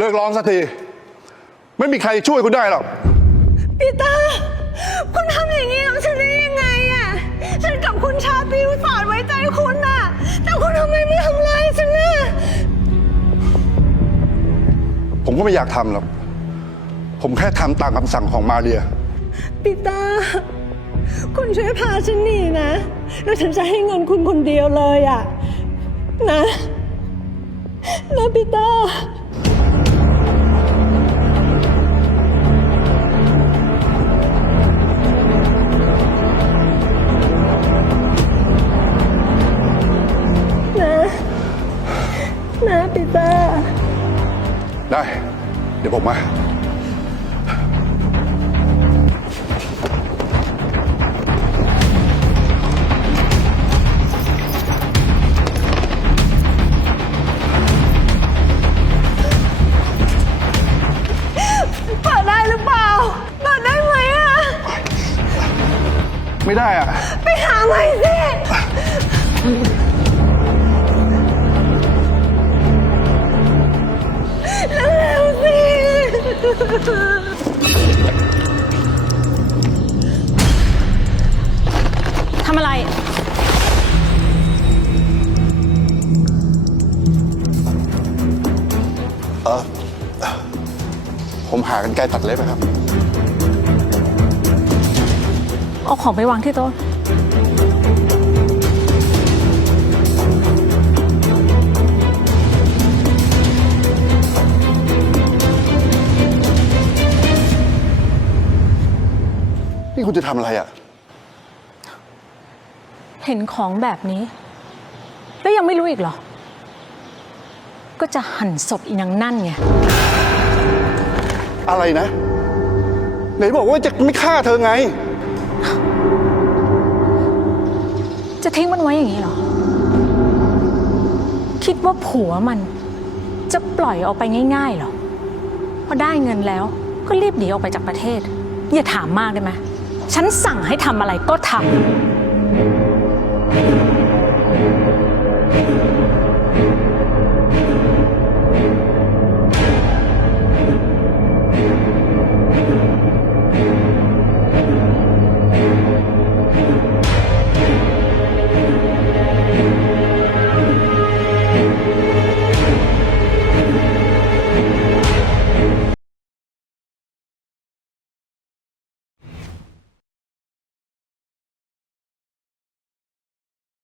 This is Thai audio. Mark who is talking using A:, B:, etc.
A: เลิกร้องสักที ไม่มีใครช่วยคุณได้หรอก
B: ปีเตอร์ คุณทำอย่างนี้กับฉันได้ยังไงอะฉันกับคุณชาตรีอุตส่าห์ไว้ใจคุณน่ะ แต่คุณทำไมไม่ทำร้ายฉันน่ะ
A: ผมก็ไม่อยากทำหรอก ผมแค่ทำตามคำสั่งของมาเรีย
B: ปีเตอร์ คุณช่วยพาฉันหนีนะ แล้วฉันจะให้เงินคุณคนเดียวเลยอะนะ นะปีเตอร์ นะปีเตอร์
A: ได้ เดี๋ยวผมมา
B: เปิดได้หรือเปล่า เปิดได้ไหมอะ
A: ไม่ได้อะ
B: ไปหาใหม่สิ
C: ทำอะไร
A: เออผมหากันไกลตัดเล็บนะครับ
C: เอาของไปวางที่โต๊ะ
A: นี่คุณจะทำอะไรอะ
C: เห็นของแบบนี้ แล้วยังไม่รู้อีกเหรอ ก็จะหั่นศพอีนางนั่นไง
A: อะไรนะ ไหนบอกว่าจะไม่ฆ่าเธอไง
C: จะทิ้งมันไว้อย่างนี้เหรอ คิดว่าผัวมัน จะปล่อยออกไปง่ายๆเหรอ พอได้เงินแล้วก็รีบหนีออกไปจากประเทศ อย่าถามมากได้ไหม ฉันสั่งให้ทำอะไรก็ทำ